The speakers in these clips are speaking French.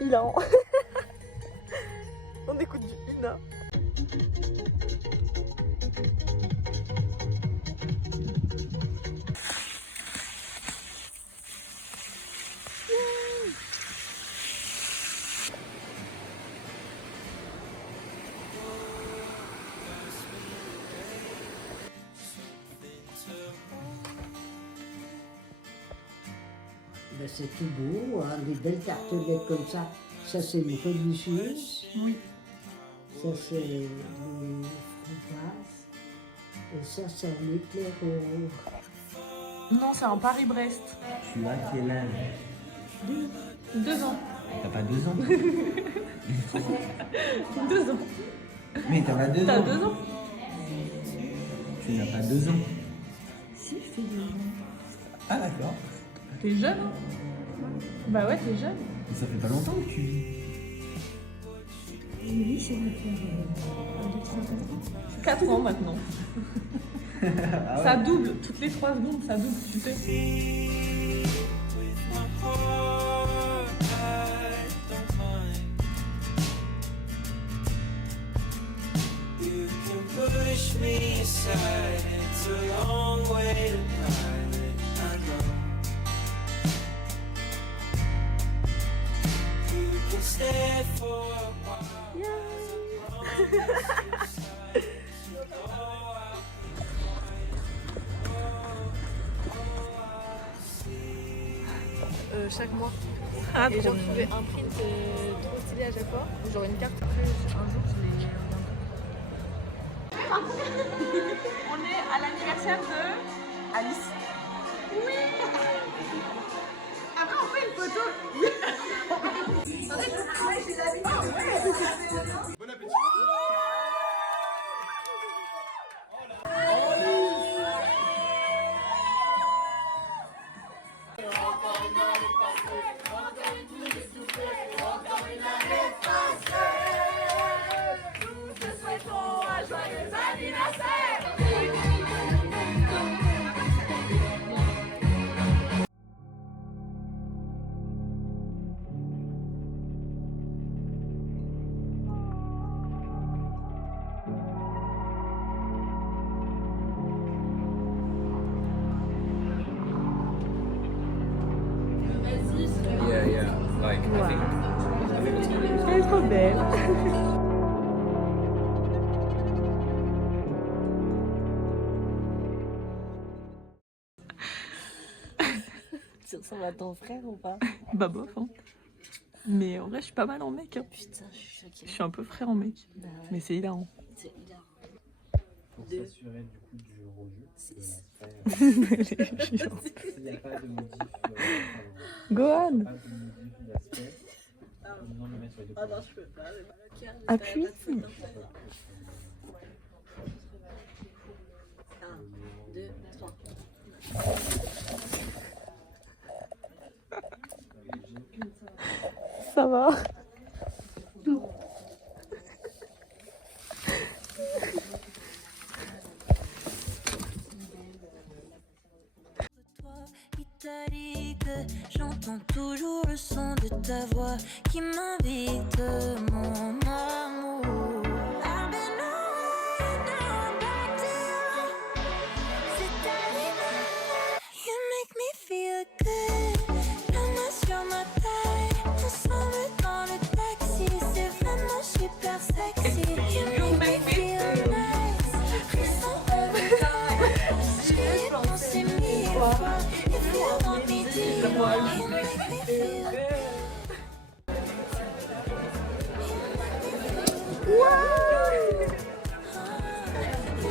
Hilarant. On écoute du Ina. Ben, c'est tout beau, hein, des belles tartelettes comme ça. Ça, c'est une religieuse. Oui. Ça, c'est les framboises. Et ça, c'est un éclair au... Non, c'est un Paris-Brest. Tu as quel âge? 2 ans. T'as pas 2 ans? 2 ans. Mais t'en as 2 ans. T'as 2 ans? Tu n'as pas 2 ans. Si, c'est 2 ans. Ah d'accord. T'es jeune, hein? Bah ouais, t'es jeune. Mais ça fait pas longtemps que tu vis. Oui, c'est ma faire 4 ans maintenant. Ah ouais. Ça double, toutes les 3 secondes, ça double, tu sais. Push me aside, it's a long way to private, I know. You can stay for a while. Chaque mois. Ah, Et trop genre, je trouvais un print trop stylé à chaque fois. Genre une carte. Après, un jour, je l'ai. On est à l'anniversaire de Alice. Après, on fait une photo. Bon appétit. Yeah, like I think it's gonna be. Elle est trop belle. Tu ressembles à ton frère ou pas? Bah bof, hein. Mais en vrai, je suis pas mal en mec. Hein. Putain, je suis choquée. Je suis un peu frère en mec. Bah ouais, Mais c'est hilarant. c'est hilarant. Pour s'assurer du coup du rejet de Six. l'aspect. S'il n'y a pas de modif, Gohan. pas de modif d'aspect, on le met sur les deux. Ah non, je peux pas. j'ai mal au cœur, Appuie. j'espère pas de faute, hein. 1, 2, 3. Ça va. Italique, j'entends toujours le son de ta voix qui m'invite, mon amour. I've been away, now I'm back to you. C'est ta lumière, you make me feel good. La main sur ma taille, ensemble dans le taxi, c'est vraiment super sexy. You make me feel nice, restons overtime. J'y ai pensé 1000 fois. If you want me to, you make me feel good.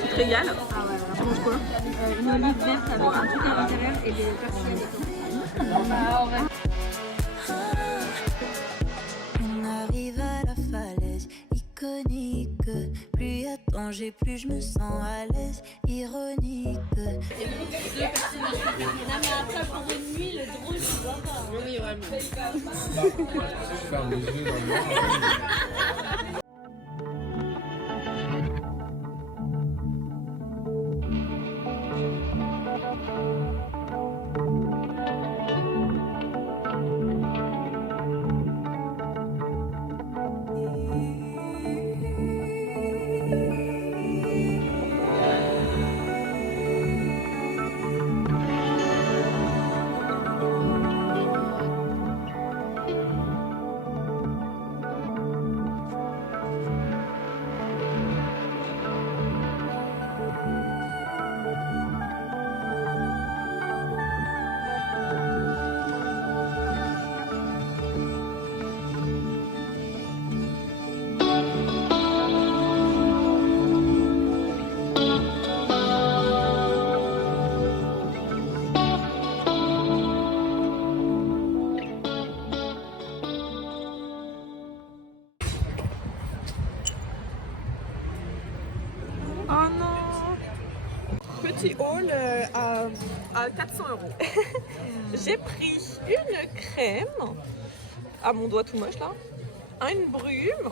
Tu te régales? Ah ouais, voilà. Mange quoi? Une olive verte avec un truc à l'intérieur et des persils avec un. On arrive à la falaise iconique. Plus y a danger, plus je me sens à l'aise. Ironique. Non mais après pour une nuit, le drôle tu vois pas. Oui, vraiment. Je ferme les yeux dans le noir. petit haul à 400 €. J'ai pris une crème à mon doigt tout moche là, une brume,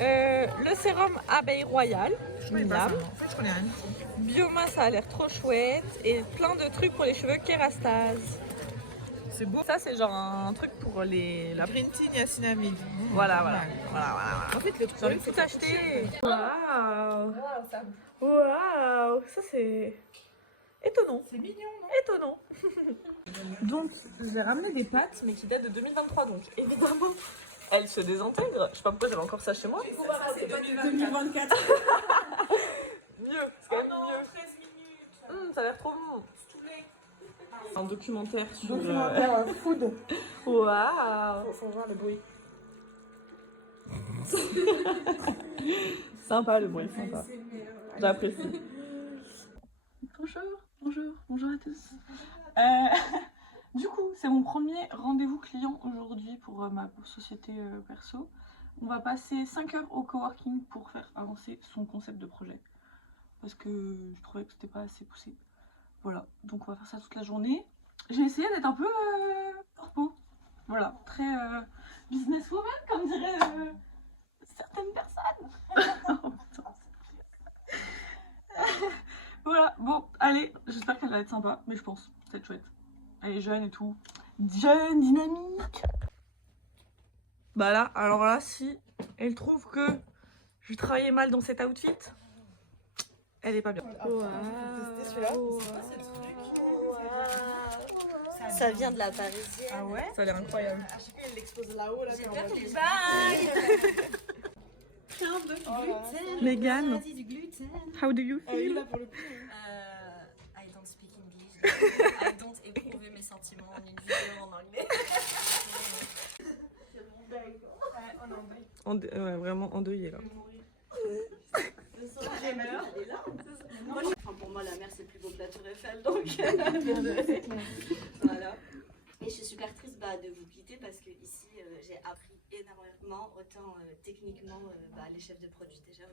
le sérum abeille royale, miam. Bioma, ça a l'air trop chouette, et plein de trucs pour les cheveux Kerastase. C'est beau. Ça c'est genre un truc pour la Green tea niacinamide. voilà. En fait, le J'ai envie de tout acheter. Waouh. Waouh. Ça c'est étonnant. C'est mignon, non? Étonnant. Donc j'ai ramené des pâtes mais qui datent de 2023, donc évidemment elles se désintègrent. Je sais pas pourquoi j'avais encore ça chez moi. C'est 2024. Mieux, c'est quand même mieux. 13 minutes. Ça a l'air trop bon. Un documentaire sur food. Waouh. Faut voir le bruit. Sympa le bruit, sympa. J'apprécie. Bonjour à tous. Du coup, c'est mon premier rendez-vous client aujourd'hui pour ma société perso. On va passer 5 heures au coworking pour faire avancer son concept de projet. Parce que je trouvais que c'était pas assez poussé. Voilà, donc on va faire ça toute la journée. J'ai essayé d'être un peu corpo. Voilà, très businesswoman comme diraient certaines personnes. Voilà, bon, allez, j'espère qu'elle va être sympa, mais je pense, c'est chouette. Elle est jeune et tout. Jeune, dynamique. Bah là, alors là, si elle trouve que je travaillais mal dans cet outfit, elle est pas bien. Ça vient de la Parisienne. Ah ouais? Ça a l'air incroyable. Je sais plus, elle l'expose là-haut. Là, J'ai quand peur on va qu'elle chez- Megan, du gluten. how do you feel? Là, pour le coup. I don't speak English. I don't éprouver mes sentiments en une vidéo en anglais. Ouais, vraiment endeuillée là. Enfin, pour moi, la mer, c'est le plus beau que la Tour Eiffel, donc voilà. Et je suis super triste de vous quitter parce que ici, j'ai appris énormément, autant techniquement, les chefs de produits déjà.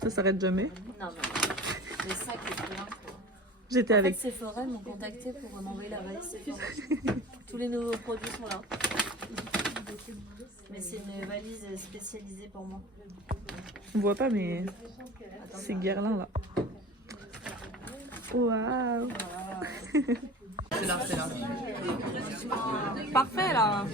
Ça s'arrête jamais. Non, le sac est trop loin. J'étais En avec. fait, Sephora m'ont contacté pour m'envoyer la valise Sephora. Tous les nouveaux produits sont là. Mais c'est une valise spécialisée pour moi. On voit pas, mais c'est Guerlain là. Waouh! C'est là. Parfait là!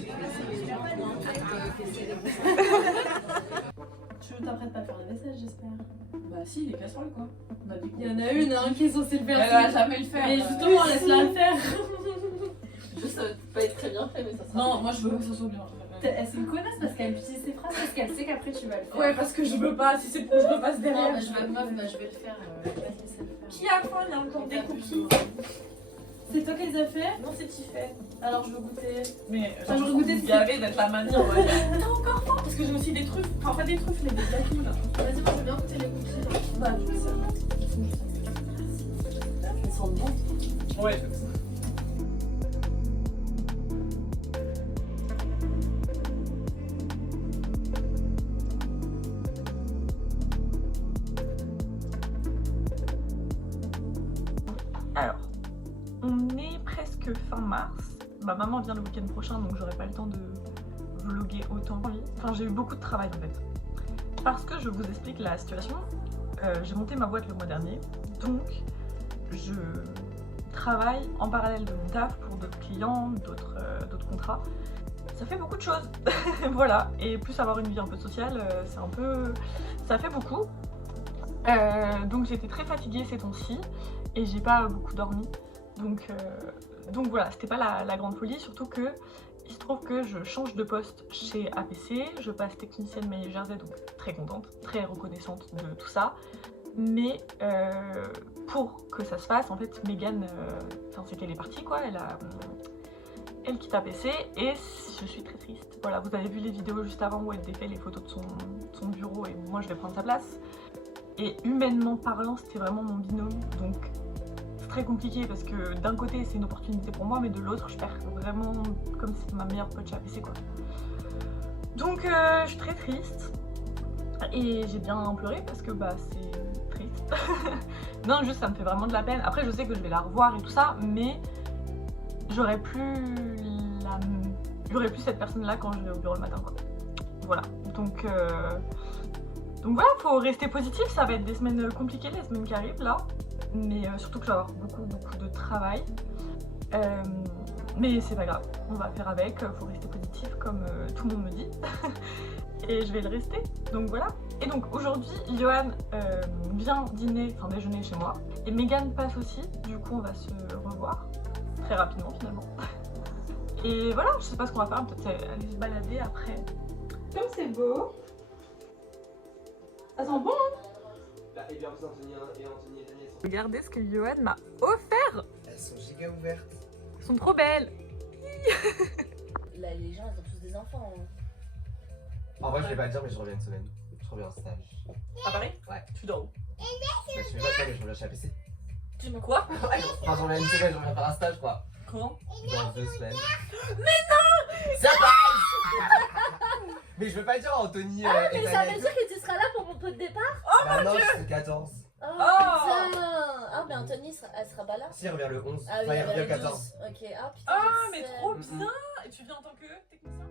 Tu t'apprêtes pas à faire la vaisselle, j'espère. Bah si, les casseroles quoi. On a dit Il y en a une qui est censée le faire. elle va jamais le faire. Mais justement, laisse-la le faire. Juste, ça va pas être très bien fait, mais ça sera. Non, moi je veux que ça soit bien. C'est une connasse parce qu'elle utilise ses phrases parce qu'elle sait qu'après tu vas le faire. Ouais, parce que je veux pas, si c'est pour je repasse derrière. Non, je vais le faire. Je vais te laisser le faire. Qui a faim? Il y a encore des cookies. C'est toi qui les as fait? Non, c'est Tiffany. Alors je veux goûter. Mais Enfin, je veux goûter ce gavé d'être la manie en vrai. T'as encore faim? Parce que j'ai aussi des truffes. Enfin, pas des truffes, mais des gâteaux là. Vas-y, moi je veux bien goûter les cookies. Bah, je sais. Ils sont bons. Ouais. Alors, on est presque fin mars. Ma maman vient le week-end prochain, donc j'aurai pas le temps de vlogger autant. Enfin, j'ai eu beaucoup de travail en fait. Parce que je vous explique la situation. J'ai monté ma boîte le mois dernier, donc je travaille en parallèle de mon taf pour d'autres clients, d'autres contrats. Ça fait beaucoup de choses, voilà. Et plus avoir une vie un peu sociale, c'est un peu... ça fait beaucoup. Donc j'étais très fatiguée ces temps-ci et j'ai pas beaucoup dormi. Donc voilà, c'était pas la grande folie, surtout que il se trouve que je change de poste chez APC, je passe technicienne manager Z, donc très contente, très reconnaissante de tout ça. Mais pour que ça se fasse, en fait, Megan, c'est qu'elle est partie quoi, elle quitte APC et je suis très triste. Voilà, vous avez vu les vidéos juste avant où elle défait les photos de son bureau et moi je vais prendre sa place. Et humainement parlant, c'était vraiment mon binôme, donc c'est très compliqué parce que d'un côté c'est une opportunité pour moi, mais de l'autre je perds vraiment comme si c'était ma meilleure pote chez APC quoi. Donc je suis très triste. Et j'ai bien pleuré parce que bah c'est triste. Non, juste ça me fait vraiment de la peine. Après je sais que je vais la revoir et tout ça, mais j'aurais plus cette personne là quand je vais au bureau le matin quoi. Voilà, donc voilà, faut rester positif, ça va être des semaines compliquées les semaines qui arrivent là. Mais surtout que je vais avoir beaucoup de travail. Mais c'est pas grave, on va faire avec, faut rester positif comme tout le monde me dit. Et je vais le rester, donc voilà. Et donc aujourd'hui, Johan vient dîner, enfin déjeuner chez moi. Et Megan passe aussi, du coup on va se revoir très rapidement finalement. Et voilà, je sais pas ce qu'on va faire, peut-être aller se balader après. Comme c'est beau. Ça sent bon hein. Et bien vous Anthony et Anthony. Regardez ce que Johan m'a offert. Elles sont giga ouvertes. Elles sont trop belles. Là, les gens, ils ont tous des enfants. Hein. En vrai, je vais pas le dire, mais je reviens une semaine. Je reviens en stage. À Paris? Ouais. Tu dors où? Bah, je fais pas ça, mais je reviens chez APC. Tu me quoi? Enfin, je reviens une semaine, je reviens faire un stage quoi. Quand? Dans 2 semaines. Mais non! Surprise! Mais je veux pas dire Anthony. Ah, mais ça veut dire que tu seras là pour mon pot de départ? Oh bah mon non, dieu! c'est le 14. Oh, putain! Ah, mais Anthony, elle sera pas là? Si, il revient le 11. Ah oui, Enfin, il revient le 12. 14. Ok, ah putain. Ah, je mais sais. trop bien! Et tu viens en tant que technicien?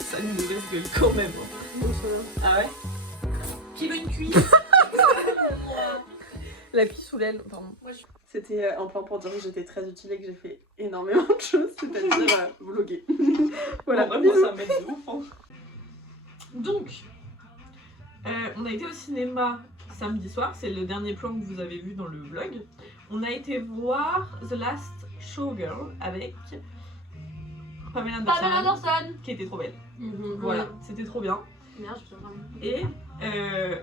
Ça nous mauvaise gueule quand même. Ah ouais? Qui veut une cuisse? La cuisse sous l'aile, pardon. C'était enfin pour dire que j'étais très utile et que j'ai fait énormément de choses, c'est-à-dire vlogger. Voilà, vraiment ça m'aide de ouf. Hein. Donc, on a été au cinéma samedi soir, c'est le dernier plan que vous avez vu dans le vlog. On a été voir The Last Showgirl avec Pamela Anderson, qui était trop belle. Voilà, c'était trop bien. Merde, je peux vraiment. Et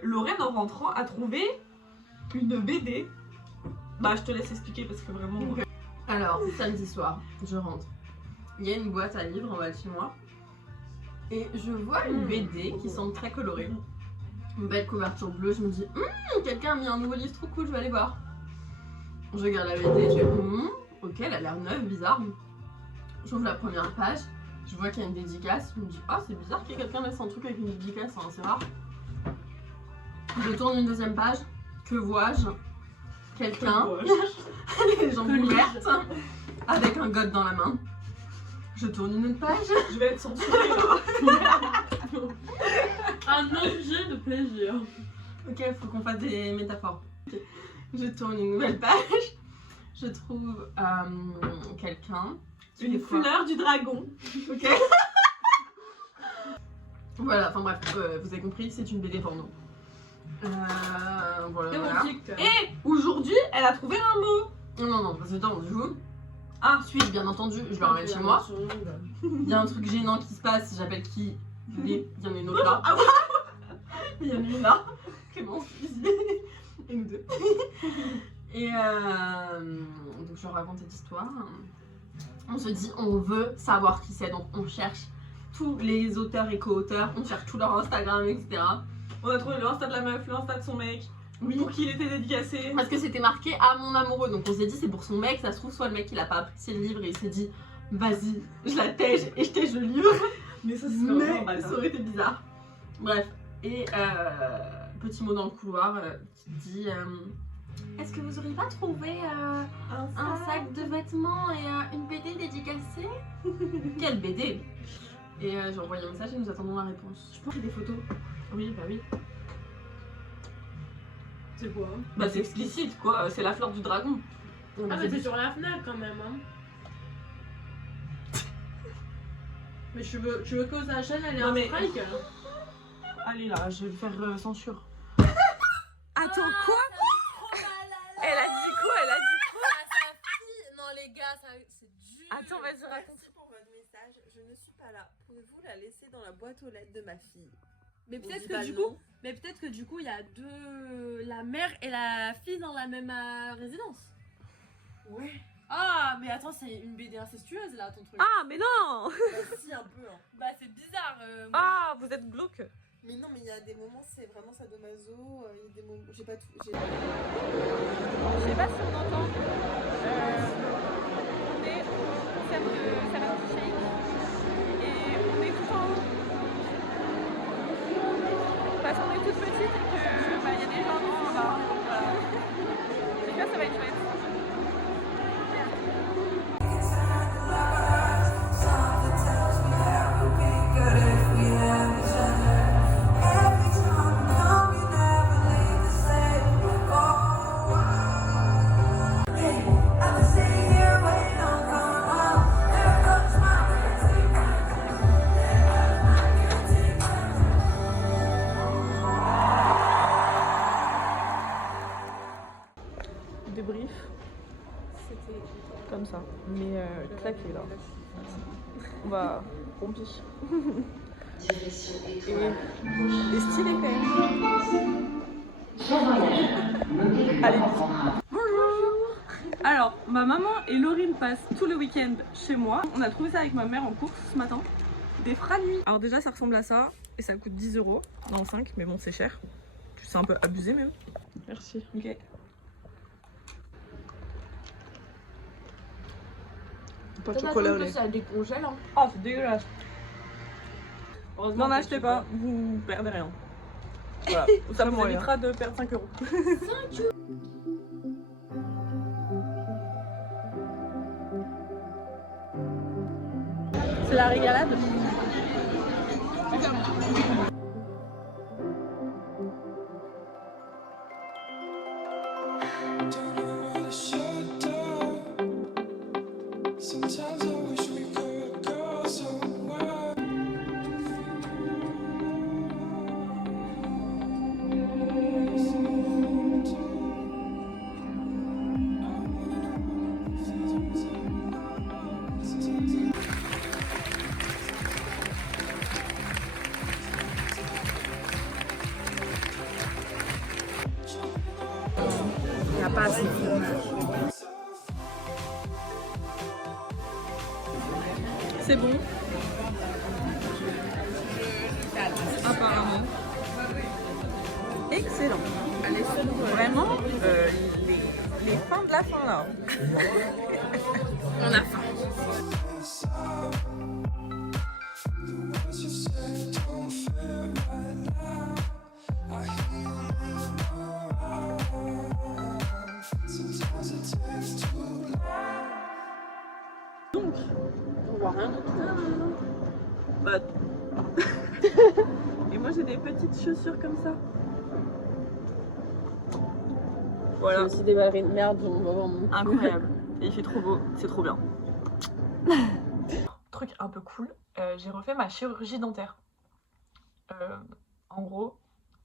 Lorraine, en rentrant, a trouvé une BD. Bah, je te laisse expliquer parce que vraiment. Alors, samedi soir, je rentre. Il y a une boîte à livres en bas de chez moi. Et je vois une BD qui semble très colorée. Une belle couverture bleue. Je me dis, quelqu'un a mis un nouveau livre trop cool, je vais aller voir. Je regarde la BD, je fais, ok, elle a l'air neuve, bizarre. J'ouvre la première page. Je vois qu'il y a une dédicace. Je me dis, ah, c'est bizarre qu'il y ait quelqu'un laisse un truc avec une dédicace, hein, c'est rare. Je tourne une deuxième page. Que vois-je? Quelqu'un, les jambes ouvertes, avec un god dans la main. Je tourne une autre page. Je vais être censurée là. Un objet de plaisir. Ok, faut qu'on fasse des métaphores. Okay. Je tourne une nouvelle page. Je trouve quelqu'un. Une fleur du dragon. Ok. Voilà, enfin bref, vous avez compris, c'est une BD porno. Voilà. Et aujourd'hui, elle a trouvé un mot. Non, parce que attends, du coup. Ensuite, bien entendu, je le ramène chez moi. Il y a un truc gênant qui se passe, j'appelle qui? Il y en a une autre là. Il y en a une là. Clémence, ici. Et nous deux. Et donc je leur raconte cette histoire. On se dit, on veut savoir qui c'est, donc on cherche tous les auteurs et co-auteurs, on cherche tout leur Instagram, etc. On a trouvé le Insta de la meuf, le Insta de son mec. Oui. Pour qui il était dédicacé. Parce que c'était marqué à mon amoureux, donc on s'est dit c'est pour son mec, ça se trouve soit le mec il a pas apprécié le livre et il s'est dit vas-y, je la tège et je tège le livre. Mais ça c'est vraiment ça aurait été bizarre. Bref, et petit mot dans le couloir qui dit est-ce que vous auriez pas trouvé un sac de vêtements et une BD dédicacée? Quelle BD? Et j'ai envoyé un message et nous attendons la réponse. Je pense qu'il y a des photos. Oui, bah oui. C'est quoi? Bah c'est explicite quoi, c'est la fleur du dragon. Ah mais c'est sur la FNAC quand même hein. Mais tu veux que sa chaîne elle ait Non, un mais- strike? Allez là, je vais faire censure. Attends, quoi? Elle a dit quoi? Elle a dit quoi? Non les gars, c'est dur. Attends, vas-y, raconte. Merci pour votre message. Je ne suis pas là. Pouvez-vous la laisser dans la boîte aux lettres de ma fille? Mais On peut-être dit que pas du non. coup, il y a la mère et la fille dans la même résidence. Ouais. Ah, mais attends, c'est une BD incestueuse là, ton truc. Ah, mais non! Bah, si, un peu. Hein. Bah c'est bizarre. moi, Ah, vous êtes glauque. Mais non, mais il y a des moments, c'est vraiment sadomaso. Il y a des moments. J'ai pas tout. Je sais pas si on entend. On est au concert de Sarah Shake et on est tout en haut. Parce qu'on est toute petite et que bah, y a des gens en bas. Voilà. J'espère que ça va être chouette. Débrief. C'était comme ça, mais claqué là. On va pomper. Et stylé quand même. Allez. Bonjour. Alors, ma maman et Laurine passent tout le week-end chez moi. On a trouvé ça avec ma mère en course ce matin. Des frannies. Alors déjà, ça ressemble à ça et ça coûte 10 € dans le 5, mais bon, c'est cher. C'est un peu abusé même. Merci. Ok. Pas de chocolat au lait. Ça décongèle. Hein. Oh, c'est dégueulasse. Heureusement N'en que achetez je pas, vous perdez rien. Voilà. Ça vous évitera de perdre 5 €. C'est la régalade. Sometimes I wish we could go somewhere. Il n'y a pas assez. C'est bon. Apparemment. Excellent. Vraiment, les fins de la fin là. On a faim. Donc, On voit rien d'autre. bah... Et moi j'ai des petites chaussures comme ça. Voilà. J'ai aussi des ballerines. Merde, on va voir mon. Incroyable. Et il fait trop beau, c'est trop bien. Truc un peu cool, j'ai refait ma chirurgie dentaire. En gros,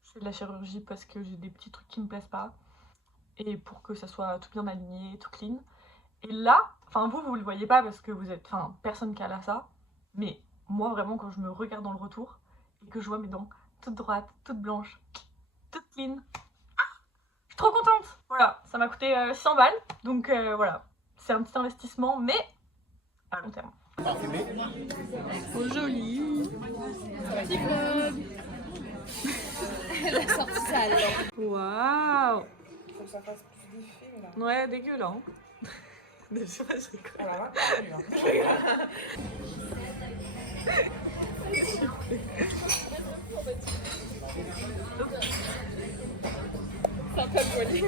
je fais de la chirurgie parce que j'ai des petits trucs qui me plaisent pas. Et pour que ça soit tout bien aligné, tout clean. Et là, enfin vous le voyez pas parce que vous êtes, enfin personne qui a là ça. Mais moi vraiment quand je me regarde dans le retour et que je vois mes dents toutes droites, toutes blanches, toutes clean. Je suis trop contente. Voilà, ça m'a coûté 100 balles. Donc voilà, c'est un petit investissement mais à long terme. Oh joli. Elle a sorti ça alors. Waouh. Faut que ça fasse plus d'effet là. Ouais, dégueu là. Hein. Je sais pas, je rigole. Voilà. C'est un peu joli.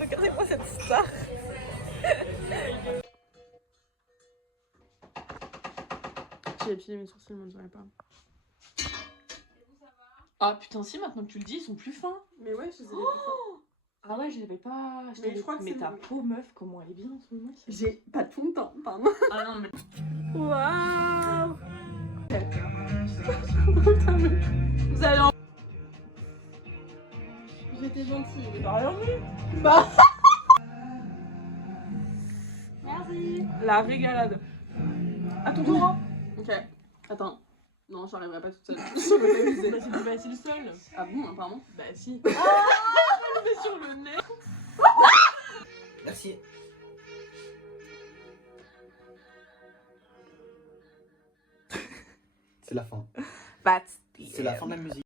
Regardez-moi cette star. J'ai épilé mes sourcils, mais on dirait pas. Ah putain, si, maintenant que tu le dis, ils sont plus fins. Mais ouais, je les ai plus fins. Ah ouais, je les avais pas. Mais je crois que mais c'est ta le- peau, meuf, comment elle est bien en ce moment. J'ai pas de fond de teint, pardon. Ah non, mais. Waouh. Vous allez en... J'étais gentille. T'as rien vu? Bah. Merci. La régalade. À ton tour, hein? Ok, attends. Non, j'arriverai pas toute seule. Je peux t'amuser. Bah c'est plus facile seul. Ah bon, apparemment? Bah si. Ah, je le mets sur le nez. Merci. C'est la fin. That's the C'est la end. fin de la musique.